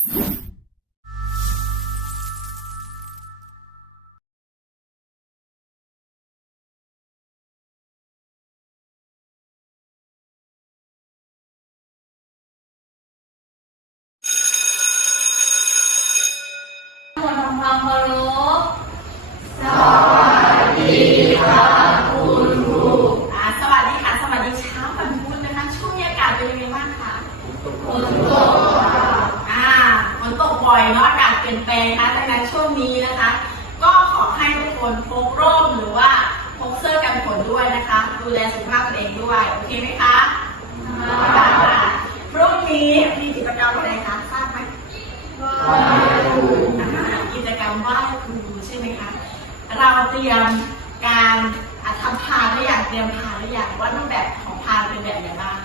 คนทำความเคารพ ลี่ยนแปลงนะดังนั้นช่วงนี้นะคะ ก็ขอให้ทุกคนพกร่มหรือว่าพกเสื้อกันฝนด้วยนะคะ ดูแลสุขภาพตัวเองด้วยโอเคไหมคะค่ะพรุ่งนี้มีกิจกรรมอะไรคะทราบไหมอ่ากิจกรรมไหว้ครูใช่ไหมคะเราเตรียมการทำพานหรือยังเตรียมพานหรือยังว่ารูปแบบของพานเป็นแบบไหนบ้าง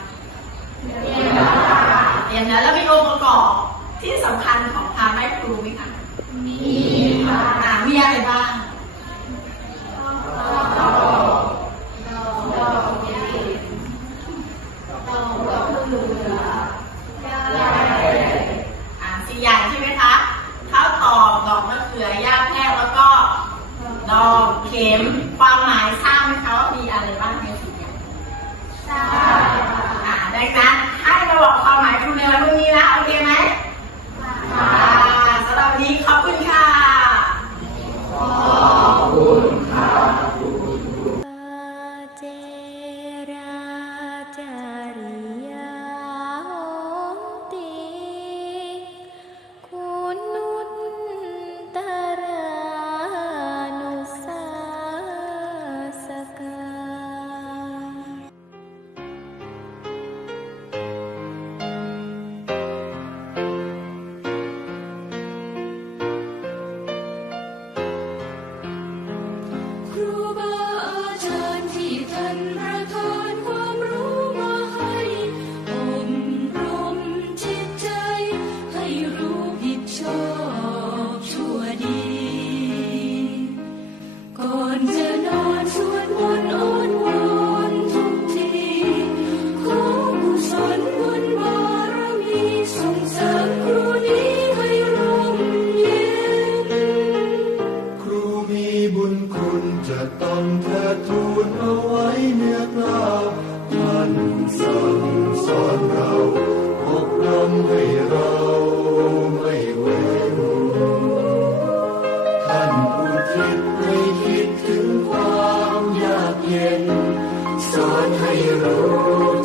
เตรียมแล้วแล้วมีองค์ประกอบ ที่สำคัญของพานไหว้ครูไหมคะ มีค่ะอะมีอะไรบ้างอะสี่อย่างใช่ไหมคะข้าวตอกดอกมะเขือย่าแพรกแล้วก็ดอกเข็ม ความหมายทราบไหมคะว่ามีอะไรบ้างในสี่อย่างทราบอ่าดังนั้นให้มาบอกความหมายครูในวันพรุ่งนี้นะโอเคไหมค่ะ องเธอทูลเอาไว้เนื้อกล้าท่านสั่งสอนเราอบรมให้เราไม่เว้นท่านผู้ทิศไม่คิดถึงความยากเย็น สอนให้รู้